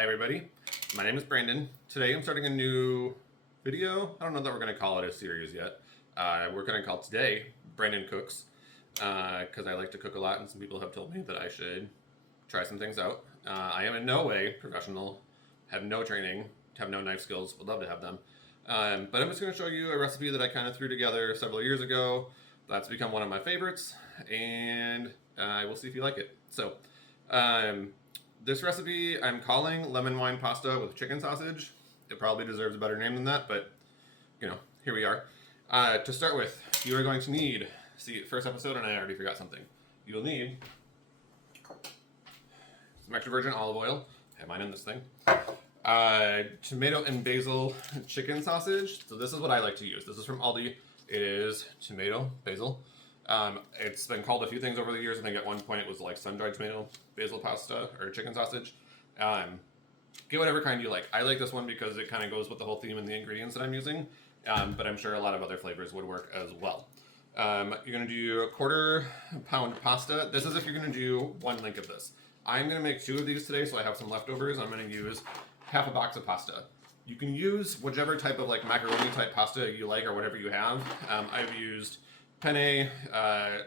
Hi everybody, my name is Brandon. Today I'm starting a new video. I don't know that we're going to call it a series yet. We're going to call today Brandon Cooks because I like to cook a lot and some people have told me that I should try some things out. I am in no way professional, have no training, have no knife skills, would love to have them. But I'm just going to show you a recipe that I kind of threw together several years ago. That's become one of my favorites and we'll see if you like it. So, this recipe I'm calling lemon wine pasta with chicken sausage. It probably deserves a better name than that, but you know, here we are. To start with, you are going to need, see, first episode and I already forgot something. You will need some extra virgin olive oil. I have mine in this thing. Tomato and basil chicken sausage. So this is what I like to use. This is from Aldi. It is tomato, basil. It's been called a few things over the years. I think at one point it was like sun-dried tomato, basil pasta, or chicken sausage. Get whatever kind you like. I like this one because it kind of goes with the whole theme and the ingredients that I'm using, but I'm sure a lot of other flavors would work as well. You're going to do a 1/4 pound pasta. This is if you're going to do one link of this. I'm going to make 2 of these today, so I have some leftovers. I'm going to use half a box of pasta. You can use whichever type of like macaroni type pasta you like or whatever you have. I've used penne,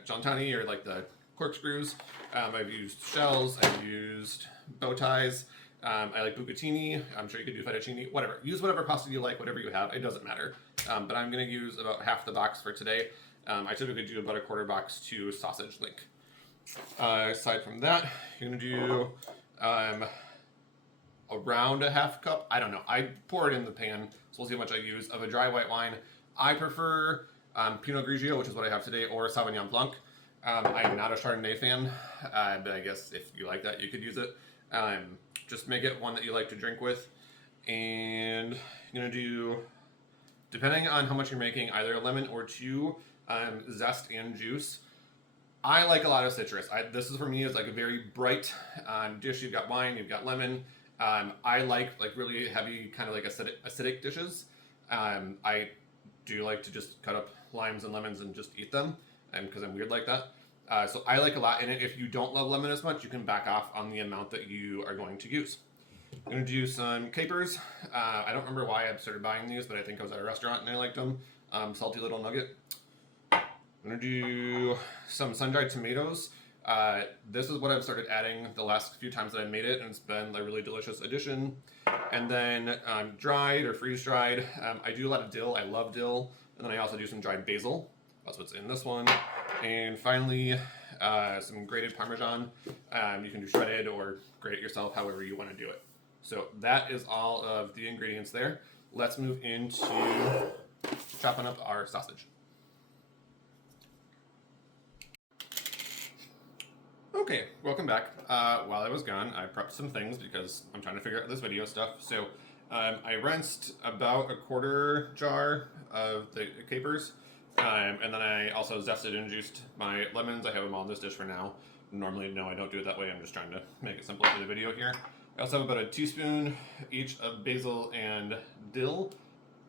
giantani, or like the corkscrews. I've used shells, I've used bow ties. I like bucatini. I'm sure you could do fettuccine, whatever. Use whatever pasta you like, whatever you have, it doesn't matter. But I'm gonna use about half the box for today. I typically do about a 1/4 box to sausage link. Aside from that, you're gonna do around a half cup. I don't know. I pour it in the pan, so we'll see how much I use of a dry white wine. I prefer Pinot Grigio, which is what I have today, or Sauvignon Blanc. I am not a Chardonnay fan, but I guess if you like that, you could use it. Just make it one that you like to drink with. And you're gonna do, depending on how much you're making, either a lemon or 2 zest and juice. I like a lot of citrus. This is for me is like a very bright dish. You've got wine, you've got lemon. I like really heavy kind of like acidic dishes. I do like to just cut up limes and lemons and just eat them, because I'm weird like that. So I like a lot in it. If you don't love lemon as much, you can back off on the amount that you are going to use. I'm going to do some capers. I don't remember why I started buying these, but I think I was at a restaurant and I liked them. Salty little nugget. I'm going to do some sun-dried tomatoes. This is what I've started adding the last few times that I made it, and it's been a really delicious addition. And then dried or freeze-dried. I do a lot of dill. I love dill. And then I also do some dried basil. That's what's in this one. And finally, some grated Parmesan. You can do shredded or grate it yourself, however you want to do it. So that is all of the ingredients there. Let's move into chopping up our sausage. Okay, welcome back. While I was gone, I prepped some things because I'm trying to figure out this video stuff. So I rinsed about a 1/4 jar of the capers, and then I also zested and juiced my lemons. I have them all in this dish for now. Normally, no, I don't do it that way. I'm just trying to make it simple for the video here. I also have about a teaspoon each of basil and dill.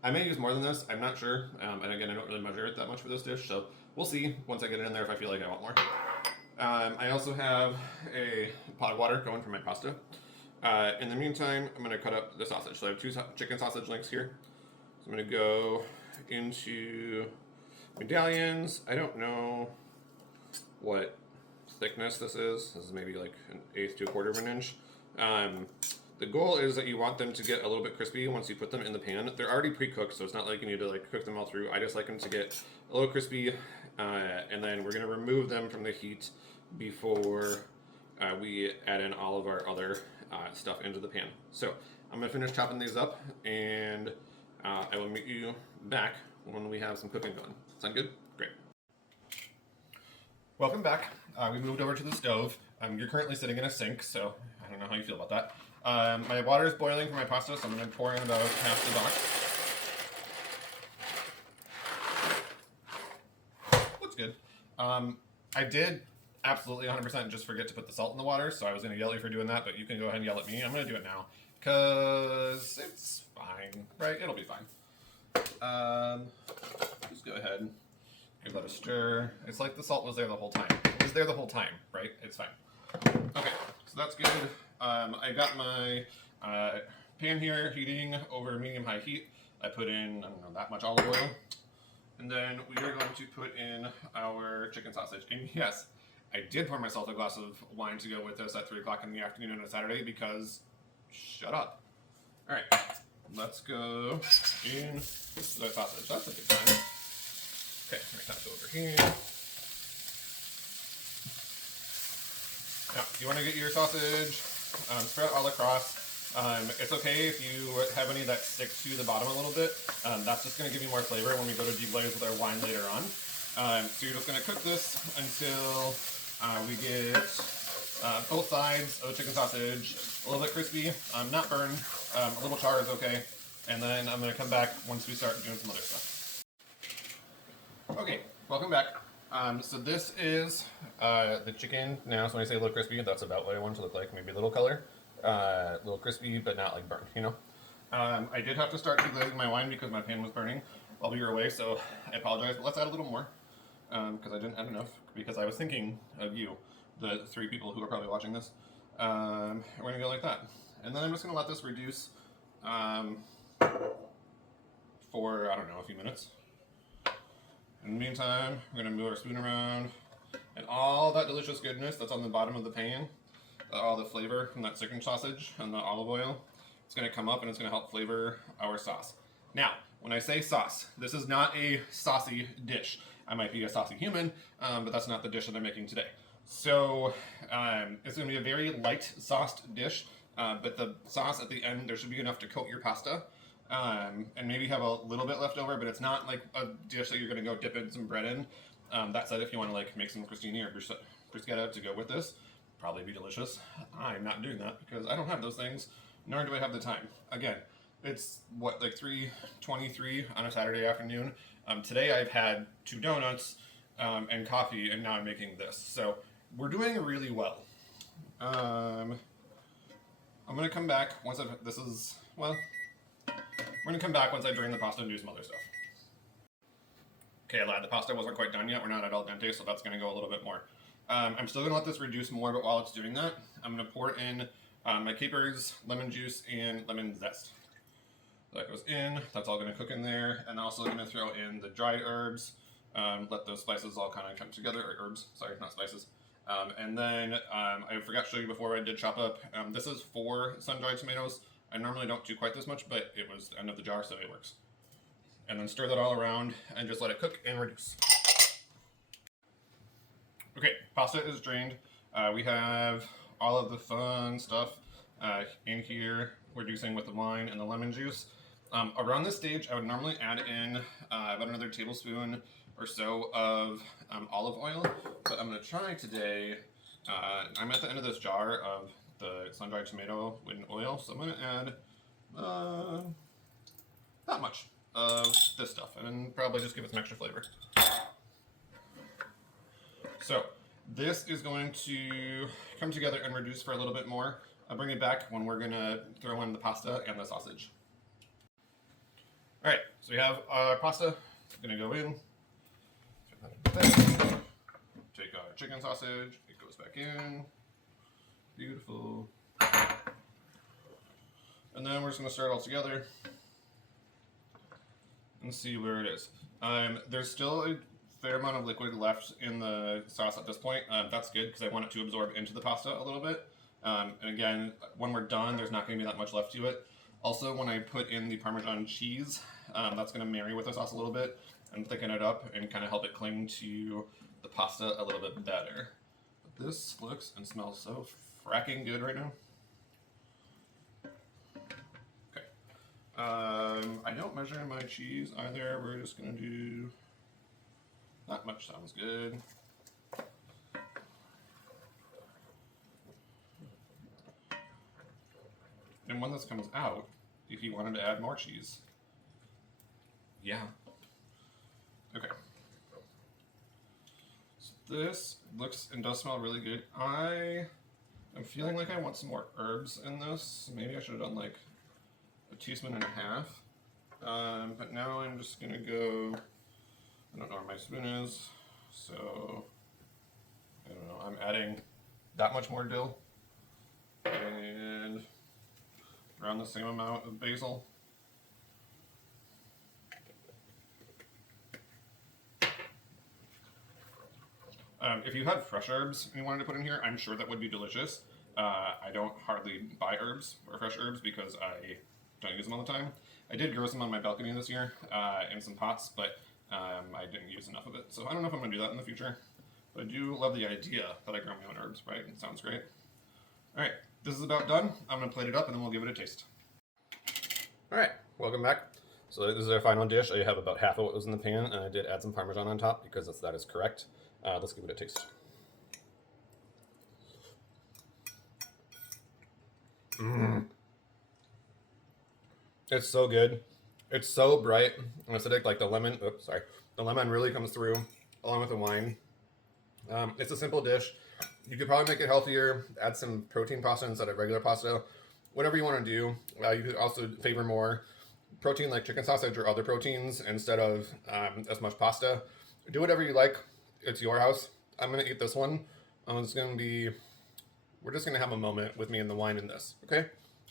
I may use more than this, I'm not sure. And again, I don't really measure it that much for this dish, so we'll see once I get it in there if I feel like I want more. I also have a pot of water going for my pasta. In the meantime, I'm going to cut up the sausage. So I have 2 chicken sausage links here. So I'm going to go into medallions. I don't know what thickness this is. This is maybe like 1/8 to 1/4 of an inch. The goal is that you want them to get a little bit crispy once you put them in the pan. They're already pre-cooked, so it's not like you need to cook them all through. I just like them to get a little crispy, and then we're going to remove them from the heat before we add in all of our other stuff into the pan. So I'm going to finish chopping these up, and I will meet you back when we have some cooking going. Sound good? Great. Welcome back. We moved over to the stove. You're currently sitting in a sink, so I don't know how you feel about that. My water is boiling for my pasta, so I'm going to pour in about half the box. Looks good. I did absolutely 100% just forget to put the salt in the water, so I was going to yell at you for doing that, but you can go ahead and yell at me. I'm going to do it now, because it's fine, right? It'll be fine. Just go ahead, give that a stir. It's like the salt was there the whole time. It was there the whole time, right? It's fine. Okay, so that's good. I got my Pan here, heating over medium-high heat. I put in, I don't know, that much olive oil. And then we are going to put in our chicken sausage. And yes, I did pour myself a glass of wine to go with this at 3 o'clock in the afternoon on a Saturday because, shut up. All right, let's go in the sausage. That's a good time. Okay, I'm gonna go over here. Now, you want to get your sausage spread all across. It's okay if you have any that stick to the bottom a little bit. That's just going to give you more flavor when we go to deglaze with our wine later on. So you're just going to cook this until we get both sides of the chicken sausage a little bit crispy, not burned, a little char is okay. And then I'm going to come back once we start doing some other stuff. Okay, welcome back. So this is the chicken now. So when I say a little crispy, that's about what I want it to look like. Maybe a little color. A little crispy, but not like burnt, you know. I did have to start deglazing my wine because my pan was burning while we were away, so I apologize. But let's add a little more because I didn't add enough because I was thinking of you, the 3 people who are probably watching this. We're gonna go like that, and then I'm just gonna let this reduce for I don't know, a few minutes. In the meantime, we're gonna move our spoon around, and all that delicious goodness that's on the bottom of the pan. All the flavor from that chicken sausage and the olive oil, it's going to come up and it's going to help flavor our sauce. Now, when I say sauce, this is not a saucy dish. I might be a saucy human, but that's not the dish that I'm making today. So it's going to be a very light sauced dish, but the sauce at the end, there should be enough to coat your pasta, and maybe have a little bit left over, but it's not like a dish that you're going to go dip in some bread in. That said, if you want to like make some crostini or bruschetta to go with this, probably be delicious. I'm not doing that because I don't have those things, nor do I have the time. Again, it's what, like 3:23 on a Saturday afternoon. Today I've had 2 donuts and coffee, and now I'm making this. So we're doing really well. I'm gonna come back once we're gonna come back once I drain the pasta and do some other stuff. Okay, I lied. The pasta wasn't quite done yet. We're not at al dente, so that's gonna go a little bit more. I'm still going to let this reduce more, but while it's doing that, I'm going to pour in my capers, lemon juice, and lemon zest. So that goes in. That's all going to cook in there. And also going to throw in the dried herbs. Let those spices all kind of come together. Or herbs, sorry, not spices. And then I forgot to show you before I did chop up. This is 4 sun-dried tomatoes. I normally don't do quite this much, but it was the end of the jar, so it works. And then stir that all around and just let it cook and reduce. Okay, pasta is drained. We have all of the fun stuff in here, reducing with the wine and the lemon juice. Around this stage, I would normally add in about another tablespoon or so of olive oil, but I'm going to try today. I'm at the end of this jar of the sun-dried tomato with oil, so I'm going to add not much of this stuff, and probably just give it some extra flavor. So this is going to come together and reduce for a little bit more. I'll bring it back when we're gonna throw in the pasta and the sausage. All right, so we have our pasta. It's gonna go in. Take our chicken sausage. It goes back in. Beautiful. And then we're just gonna stir it all together and see where it is. There's still a fair amount of liquid left in the sauce at this point. That's good because I want it to absorb into the pasta a little bit. And again, when we're done, there's not going to be that much left to it. Also, when I put in the Parmesan cheese, that's going to marry with the sauce a little bit and thicken it up and kind of help it cling to the pasta a little bit better. But this looks and smells so fracking good right now. Okay. I don't measure my cheese either. We're just going to do... Not much sounds good. And when this comes out, if you wanted to add more cheese, yeah. Okay. So this looks and does smell really good. I am feeling like I want some more herbs in this. Maybe I should have done like a teaspoon and a half. But now I'm just gonna go. I don't know where my spoon is, so I don't know. I'm adding that much more dill and around the same amount of basil. If you had fresh herbs and you wanted to put in here, I'm sure that would be delicious. I don't hardly buy herbs or fresh herbs because I don't use them all the time. I did grow some on my balcony this year in some pots, but I didn't use enough of it. So I don't know if I'm going to do that in the future. But I do love the idea that I grow my own herbs, right? It sounds great. Alright, this is about done. I'm going to plate it up and then we'll give it a taste. Alright, welcome back. So this is our final dish. I have about half of what was in the pan, and I did add some Parmesan on top because that is correct. Let's give it a taste. It's so good. It's so bright and acidic, like the lemon. Oops, sorry. The lemon really comes through along with the wine. It's a simple dish. You could probably make it healthier, add some protein pasta instead of regular pasta. Whatever you want to do. You could also favor more protein like chicken sausage or other proteins instead of as much pasta. Do whatever you like. It's your house. I'm going to eat this one. We're just going to have a moment with me and the wine in this. Okay?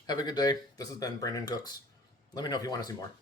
Have a good day. This has been Brandon Cooks. Let me know if you want to see more.